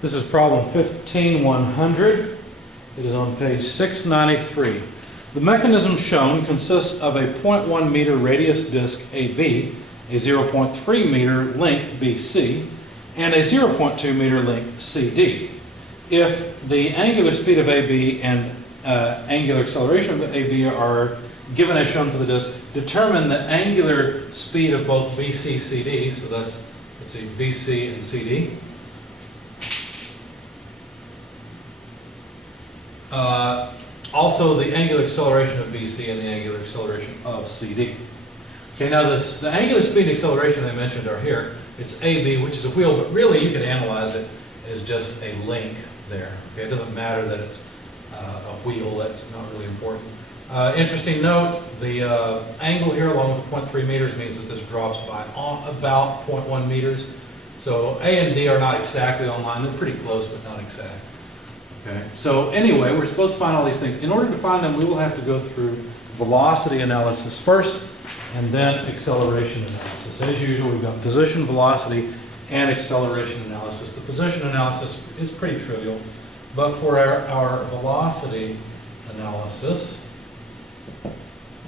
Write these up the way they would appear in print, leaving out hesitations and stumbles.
This is problem 15100. It is on page 693. The mechanism shown consists of a 0.1 meter radius disc AB, a 0.3 meter length BC, and a 0.2 meter length CD. If the angular speed of AB and angular acceleration of AB are given as shown for the disc, determine the angular speed of both BC, CD, so that's, let's see, BC and CD. Also the angular acceleration of BC and the angular acceleration of CD. Okay, now the angular speed and acceleration I mentioned are here. It's AB, which is a wheel, but really you can analyze it as just a link there. Okay, it doesn't matter that it's a wheel, that's not really important. Interesting note, the angle here along with 0.3 meters means that this drops by about 0.1 meters. So A and D are not exactly on line, they're pretty close but not exact. Okay, so anyway, we're supposed to find all these things. In order to find them, we will have to go through velocity analysis first, and then acceleration analysis. As usual, we've got position, velocity, and acceleration analysis. The position analysis is pretty trivial, but for our velocity analysis,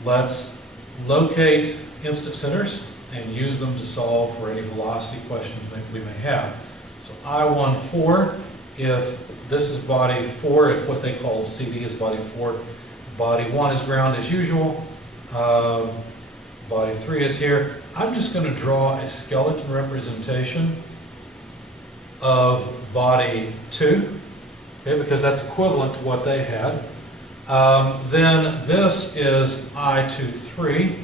let's locate instant centers and use them to solve for any velocity questions we may have. So I14, if this is body 4, if what they call CD is body 4, body 1 is ground as usual, body 3 is here. I'm just going to draw a skeleton representation of body 2, okay, because that's equivalent to what they had. Then this is I23,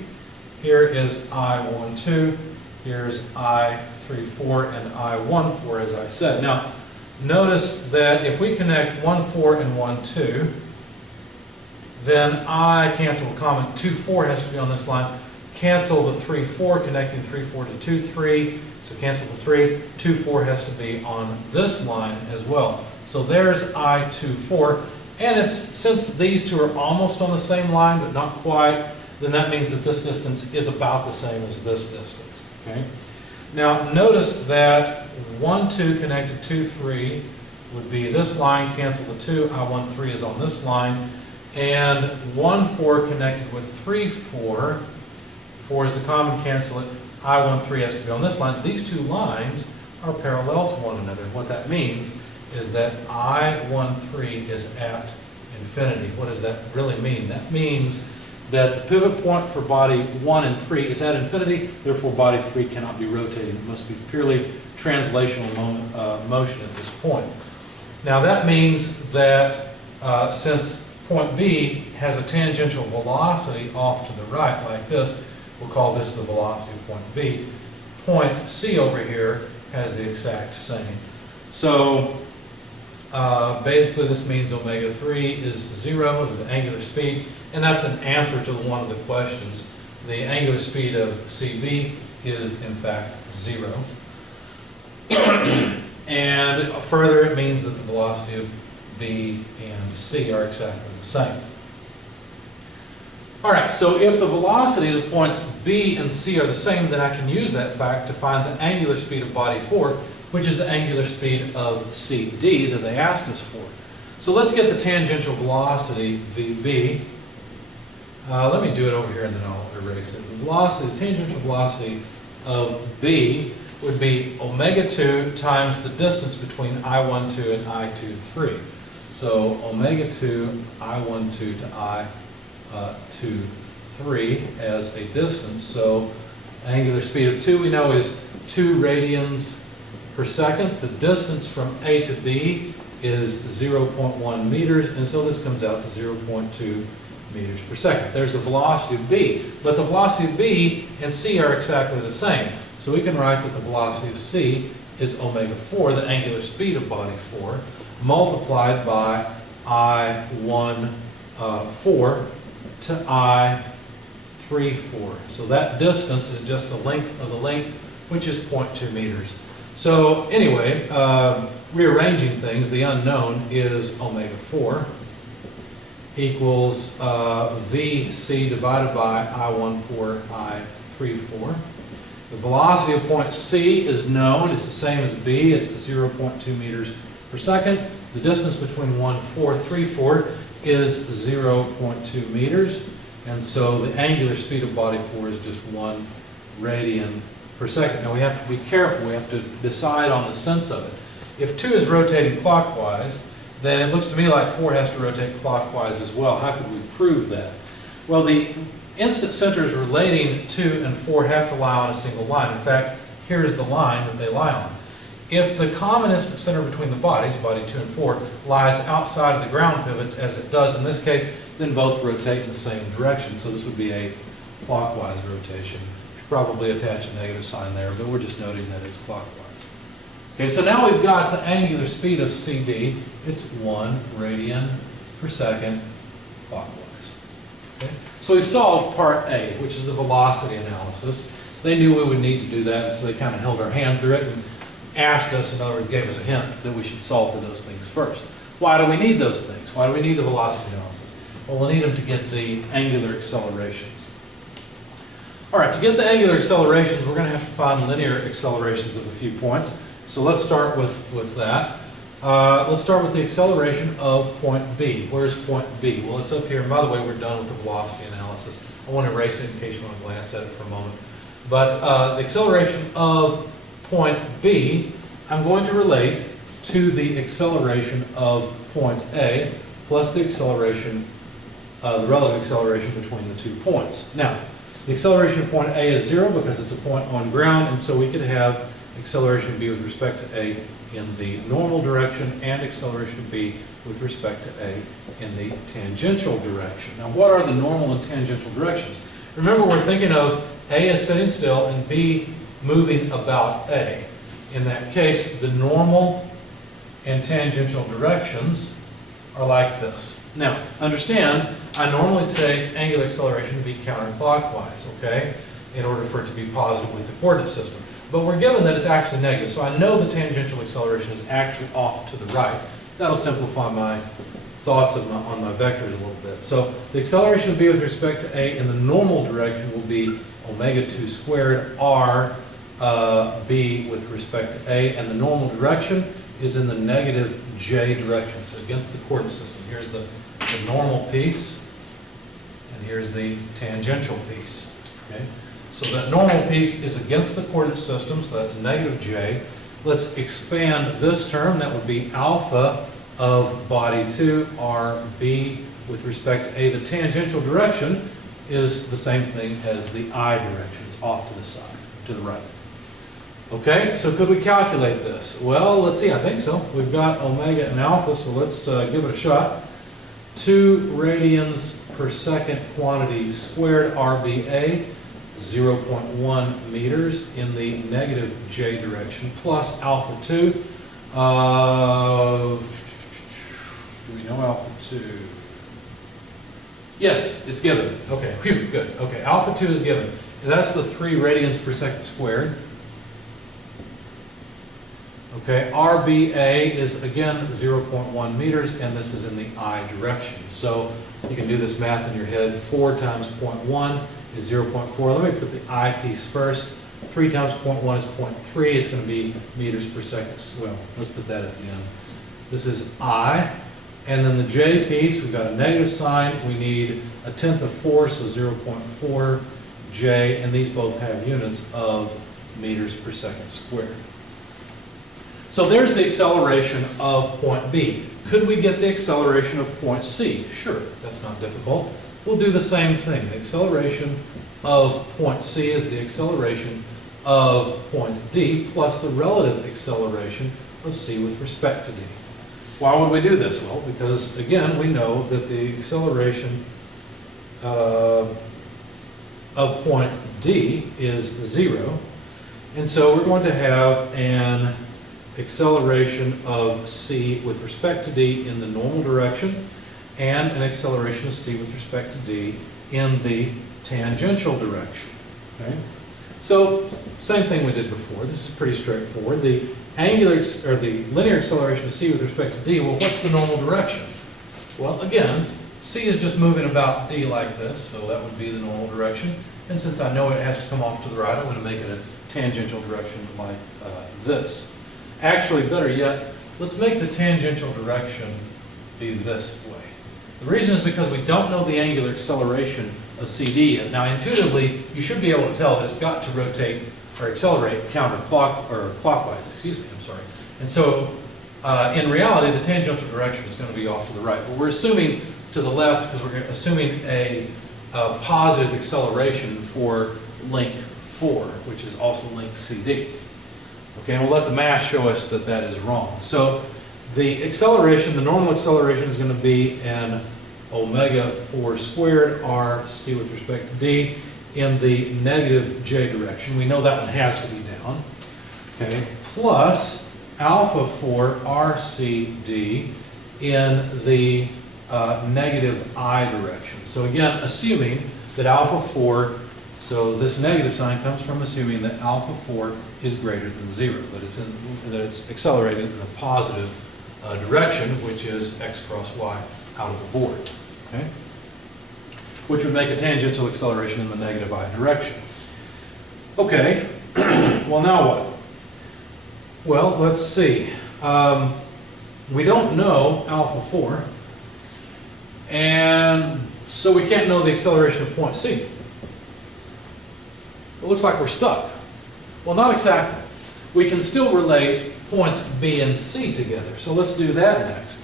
here is I12, here's I34, and I14, as I said. Now, notice that if we connect 1, 4 and 1, 2, then I cancel the common. 2, 4 has to be on this line. Cancel the 3, 4, connecting 3, 4 to 2, 3. So cancel the 3. 2, 4 has to be on this line as well. So there's I24. And it's, since these two are almost on the same line, but not quite, then that means that this distance is about the same as this distance. Okay? Now notice that 1, 2 connected 2, 3 would be this line, cancel the 2, I13 is on this line, and 1, 4 connected with 3, 4, 4 is the common, cancel it, I13 has to be on this line. These two lines are parallel to one another. What that means is that I13 is at infinity. What does that really mean? That means that the pivot point for body 1 and 3 is at infinity, therefore body 3 cannot be rotated. It must be purely translational motion at this point. Now that means that since point B has a tangential velocity off to the right like this, we'll call this the velocity of point B. Point C over here has the exact same. So basically this means omega 3 is 0, the angular speed, and that's an answer to one of the questions. The angular speed of CB is in fact 0. And further, it means that the velocity of B and C are exactly the same. Alright, so if the velocities of points B and C are the same, then I can use that fact to find the angular speed of body 4, which is the angular speed of CD that they asked us for. So let's get the tangential velocity, VB. Let me do it over here and then I'll erase it. The velocity, the tangential velocity of B would be omega 2 times the distance between I12 and I23. So omega 2, I12 to I23 as a distance. So angular speed of 2 we know is 2 radians per second. The distance from A to B is 0.1 meters, and so this comes out to 0.2 meters per second. There's the velocity of B, but the velocity of B and C are exactly the same. So we can write that the velocity of C is omega 4, the angular speed of body 4, multiplied by I14 to I34. So that distance is just the length of the link, which is 0.2 meters. So anyway, rearranging things, the unknown is omega 4 equals VC divided by I14, I34. The velocity of point C is known. It's the same as B. It's 0.2 meters per second. The distance between 1, 4, 3, 4 is 0.2 meters. And so the angular speed of body 4 is just 1 radian per second. Now we have to be careful. We have to decide on the sense of it. If 2 is rotating clockwise, then it looks to me like 4 has to rotate clockwise as well. How could we prove that? Well, the instant centers relating 2 and 4 have to lie on a single line. In fact, here's the line that they lie on. If the common instant center between the bodies, body 2 and 4, lies outside of the ground pivots, as it does in this case, then both rotate in the same direction. So this would be a clockwise rotation. Should probably attach a negative sign there, but we're just noting that it's clockwise. Okay, so now we've got the angular speed of CD. It's 1 radian per second clockwise. Okay? So we've solved part A, which is the velocity analysis. They knew we would need to do that, and so they kind of held our hand through it and asked us, in other words, gave us a hint that we should solve for those things first. Why do we need those things? Why do we need the velocity analysis? Well, we'll need them to get the angular accelerations. All right, to get the angular accelerations, we're going to have to find linear accelerations of a few points. So let's start with that. Let's start with the acceleration of point B. Where's point B? Well, it's up here. And by the way, we're done with the velocity analysis. I want to erase it in case you want to glance at it for a moment. But the acceleration of point B, I'm going to relate to the acceleration of point A plus the acceleration, the relative acceleration between the 2 points. Now, the acceleration of point A is 0 because it's a point on ground, and so we could have acceleration of B with respect to A in the normal direction and acceleration of B with respect to A in the tangential direction. Now, what are the normal and tangential directions? Remember, we're thinking of A as sitting still and B moving about A. In that case, the normal and tangential directions are like this. Now, understand, I normally take angular acceleration to be counterclockwise, okay, in order for it to be positive with the coordinate system. But we're given that it's actually negative, so I know the tangential acceleration is actually off to the right. That'll simplify my thoughts on my vectors a little bit. So the acceleration of B with respect to A in the normal direction will be omega 2 squared r B with respect to A, and the normal direction is in the negative j direction, so against the coordinate system. Here's the normal piece, and here's the tangential piece. Okay? So that normal piece is against the coordinate system, so that's negative j. Let's expand this term. That would be alpha of body 2 RB with respect to A. The tangential direction is the same thing as the I direction. It's off to the side, to the right. Okay, so could we calculate this? Well, let's see, I think so. We've got omega and alpha, so let's give it a shot. 2 radians per second quantity squared RBA, 0.1 meters in the negative j direction, plus alpha 2. Do we know alpha 2? Yes, it's given. Okay, phew, good. Okay, alpha 2 is given. That's the 3 radians per second squared. Okay, RBA is again 0.1 meters, and this is in the I direction. So you can do this math in your head. 4 times 0.1 is 0.4. Let me put the I piece first. 3 times 0.1 is 0.3. It's going to be meters per second. Well, let's put that at the end. This is I. And then the J piece, we've got a negative sign. We need a tenth of 4, so 0.4 J. And these both have units of meters per second squared. So there's the acceleration of point B. Could we get the acceleration of point C? Sure, that's not difficult. We'll do the same thing. The acceleration of point C is the acceleration of point D plus the relative acceleration of C with respect to D. Why would we do this? Well, because again, we know that the acceleration of point D is 0. And so we're going to have an acceleration of C with respect to D in the normal direction and an acceleration of C with respect to D in the tangential direction. Okay? So same thing we did before. This is pretty straightforward. The the linear acceleration of C with respect to D, well, what's the normal direction? Well, again, C is just moving about D like this, so that would be the normal direction. And since I know it has to come off to the right, I'm going to make it a tangential direction like this. Actually, better yet, let's make the tangential direction be this way. The reason is because we don't know the angular acceleration of CD yet. Now intuitively, you should be able to tell that it's got to rotate or accelerate clockwise, excuse me, I'm sorry. And so in reality, the tangential direction is going to be off to the right. But we're assuming to the left because we're assuming a positive acceleration for link 4, which is also link CD. Okay, and we'll let the math show us that that is wrong. So the acceleration, the normal acceleration is going to be an omega 4 squared RC with respect to D in the negative J direction. We know that one has to be down. Okay, plus alpha 4 RCD in the negative I direction. So again, assuming that alpha 4, so this negative sign comes from assuming that alpha 4 is greater than 0, that it's accelerating in a positive direction, which is x cross y out of the board, okay? Which would make a tangential acceleration in the negative I direction. Okay, well now what? Well, let's see. We don't know alpha 4, and so we can't know the acceleration of point C. It looks like we're stuck. Well, not exactly. We can still relate points B and C together. So let's do that next.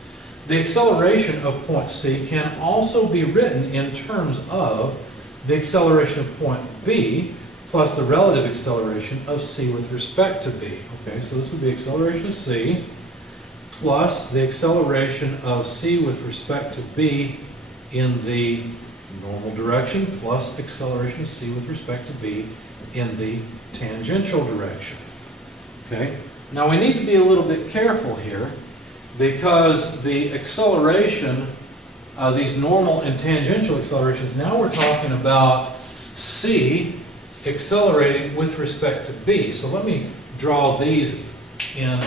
The acceleration of point C can also be written in terms of the acceleration of point B plus the relative acceleration of C with respect to B. Okay, so this would be acceleration of C plus the acceleration of C with respect to B in the normal direction plus acceleration of C with respect to B in the tangential direction. Okay, now we need to be a little bit careful here because the acceleration, these normal and tangential accelerations, now we're talking about C accelerating with respect to B. So let me draw these in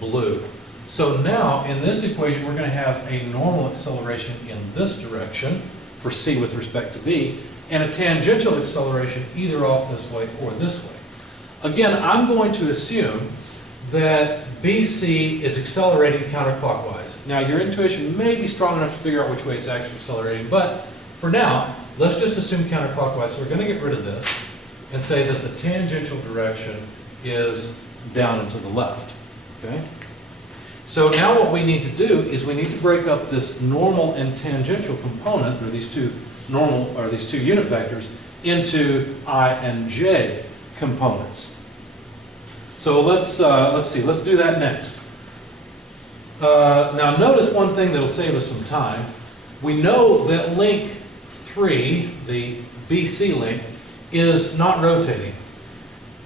blue. So now in this equation we're going to have a normal acceleration in this direction for C with respect to B, and a tangential acceleration either off this way or this way. Again, I'm going to assume that BC is accelerating counterclockwise. Now, your intuition may be strong enough to figure out which way it's actually accelerating, but for now, let's just assume counterclockwise. So we're going to get rid of this and say that the tangential direction is down and to the left. Okay? So now what we need to do is we need to break up this normal and tangential component, or these two normal, or these two unit vectors, into I and J components. So let's see, let's do that next. Now notice one thing that'll save us some time. We know that link 3, the BC link, is not rotating.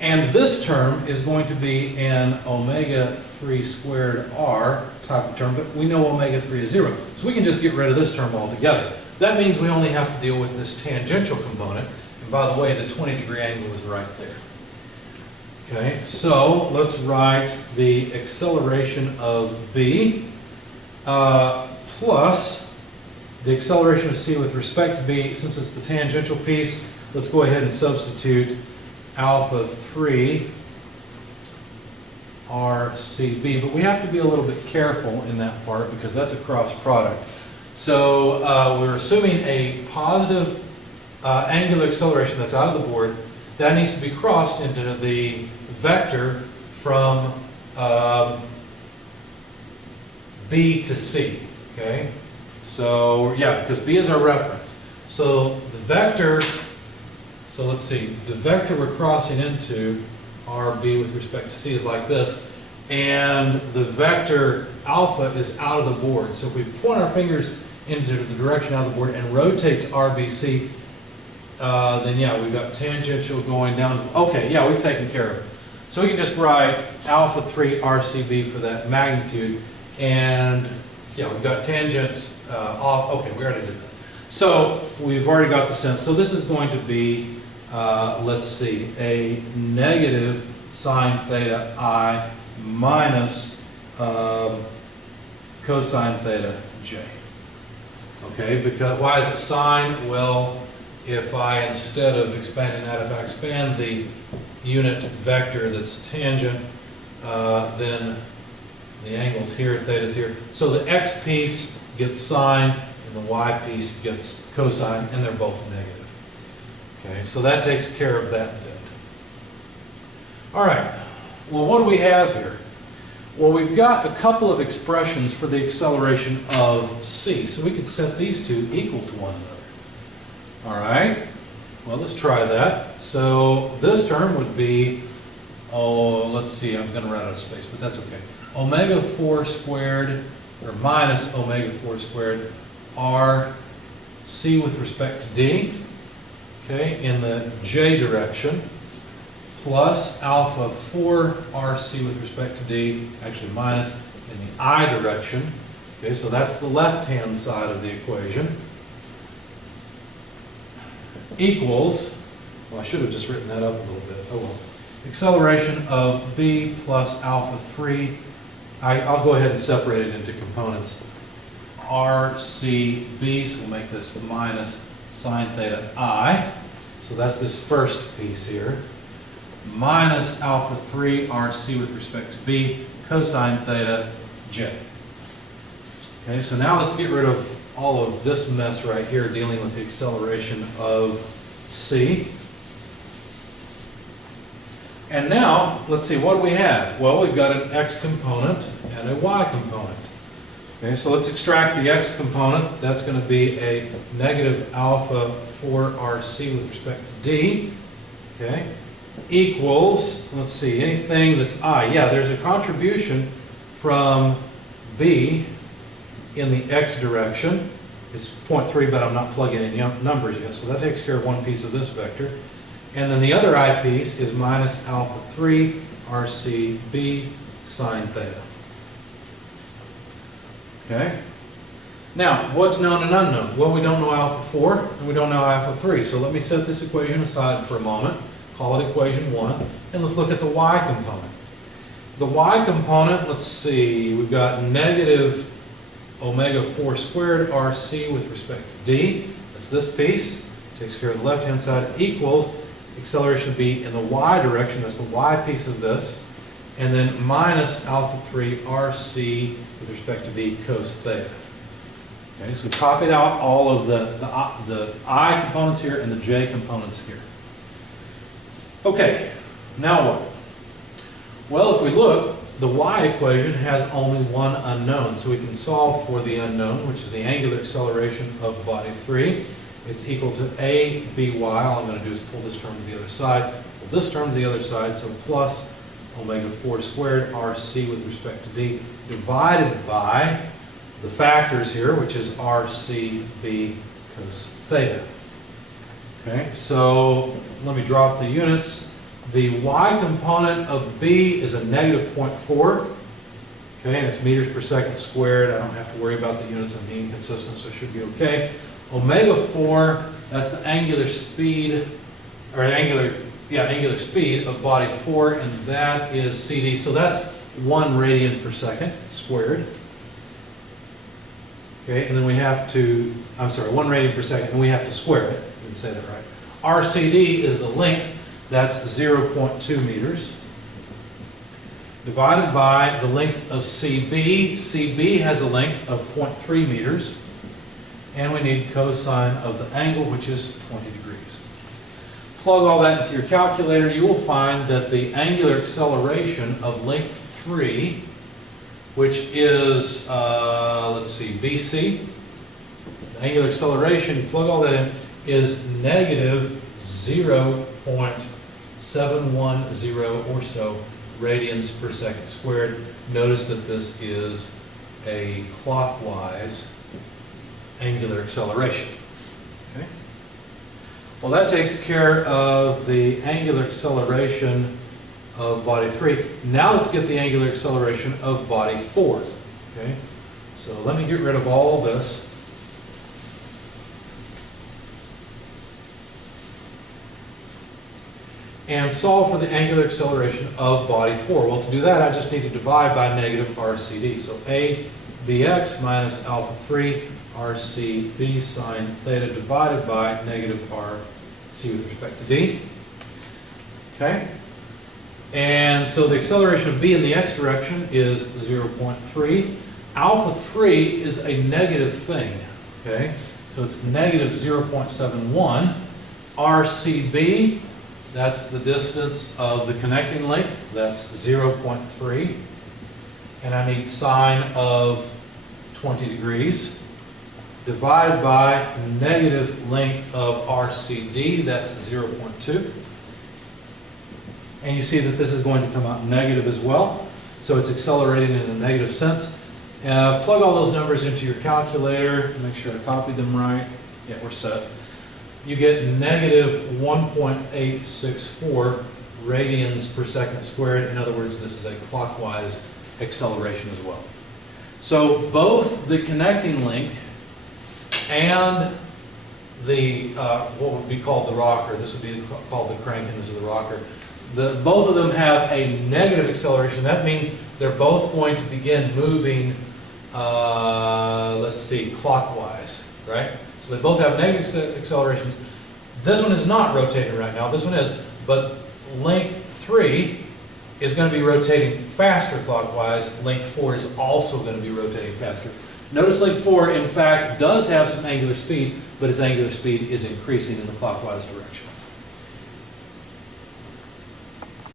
And this term is going to be an omega 3 squared R type of term, but we know omega 3 is 0. So we can just get rid of this term altogether. That means we only have to deal with this tangential component. And by the way, the 20-degree angle is right there. Okay, so let's write the acceleration of B plus the acceleration of C with respect to B. Since it's the tangential piece, let's go ahead and substitute alpha 3 RCB, but we have to be a little bit careful in that part because that's a cross product. So we're assuming a positive angular acceleration that's out of the board. That needs to be crossed into the vector from B to C, okay? So yeah, because B is our reference. So the vector, so let's see, the vector we're crossing into, RB with respect to C, is like this, and the vector alpha is out of the board. So if we point our fingers into the direction out of the board and rotate to RBC, then yeah, we've got tangential going down. Okay, yeah, we've taken care of it. So we can just write alpha 3 RCB for that magnitude, and yeah, we've got tangent off. Okay, we already did that. So we've already got the sense. So this is going to be, let's see, a negative sine theta I minus cosine theta j. Okay, because why is it sine? Well, if I, instead of expanding that, if I expand the unit vector that's tangent, then The angle's here, theta's here. So the x piece gets sine, and the y piece gets cosine, and they're both negative. Okay, so that takes care of that bit. All right, well, what do we have here? Well, we've got a couple of expressions for the acceleration of c, so we could set these two equal to one another. All right, well, let's try that. So this term would be, oh, let's see, I'm going to run out of space, but that's okay. Omega 4 squared, or minus omega 4 squared, r c with respect to d, okay, in the j direction, plus alpha 4 rc with respect to d, actually minus in the I direction. Okay, so that's the left-hand side of the equation. Equals, well, I should have just written that up a little bit. Oh well. Acceleration of b plus alpha 3. I'll go ahead and separate it into components. RCB, so we'll make this minus sine theta I. So that's this first piece here. Minus alpha 3 RC with respect to B, cosine theta J. Okay, so now let's get rid of all of this mess right here dealing with the acceleration of C. And now, let's see, what do we have? Well, we've got an x component and a y component. Okay, so let's extract the x component. That's going to be a negative alpha 4 RC with respect to D. Okay, equals, let's see, anything that's I. Yeah, there's a contribution from B in the x direction. It's 0.3, but I'm not plugging in numbers yet, so that takes care of one piece of this vector. And then the other I piece is minus alpha 3 RCB sine theta. Okay? Now, what's known and unknown? Well, we don't know alpha 4, and we don't know alpha 3. So let me set this equation aside for a moment, call it equation 1, and let's look at the y component. The y component, let's see, we've got negative omega 4 squared RC with respect to D. That's this piece. Takes care of the left-hand side. Equals acceleration of B in the y direction. That's the y piece of this. And then minus alpha 3 RC with respect to B cos theta. Okay, so we copied out all of the I components here and the J components here. Okay, now what? Well, if we look, the y equation has only one unknown, so we can solve for the unknown, which is the angular acceleration of body 3. It's equal to a by. All I'm going to do is pull this term to the other side, pull this term to the other side, so plus omega 4 squared RC with respect to D divided by the factors here, which is RCB cos theta. Okay, so let me drop the units. The y component of B is a negative 0.4. Okay, and it's meters per second squared. I don't have to worry about the units. I'm being consistent, so it should be okay. Omega 4, that's the angular speed, or angular speed of body 4, and that is CD. So that's 1 radian per second squared. Okay, and then we have to, 1 radian per second, and we have to square it. I didn't say that right. RCD is the length, that's 0.2 meters. Divided by the length of CB. CB has a length of 0.3 meters. And we need cosine of the angle, which is 20 degrees. Plug all that into your calculator. You will find that the angular acceleration of length 3, which is, let's see, BC, the angular acceleration, you plug all that in, is negative 0.710 or so radians per second squared. Notice that this is a clockwise angular acceleration. Okay. Well, that takes care of the angular acceleration of body 3. Now let's get the angular acceleration of body 4. Okay. So let me get rid of all this. And solve for the angular acceleration of body 4. Well, to do that, I just need to divide by negative RCD. So A bx minus alpha 3 RCB sine theta divided by negative RC with respect to D. Okay? And so the acceleration of b in the x direction is 0.3. Alpha 3 is a negative thing, okay? So it's negative 0.71. RCB, that's the distance of the connecting link, that's 0.3. And I need sine of 20 degrees. Divided by negative length of RCD, that's 0.2. And you see that this is going to come out negative as well. So it's accelerating in a negative sense. Plug all those numbers into your calculator. Make sure I copied them right. Yeah, we're set. You get negative 1.864 radians per second squared. In other words, this is a clockwise acceleration as well. So both the connecting link and the, what would be called the rocker, this would be called the crank and this is the rocker, both of them have a negative acceleration. That means they're both going to begin moving, let's see, clockwise, right? So they both have negative accelerations. This one is not rotating right now, this one is, but link 3 is going to be rotating faster clockwise. Link 4 is also going to be rotating faster. Notice link 4, in fact, does have some angular speed, but its angular speed is increasing in the clockwise direction.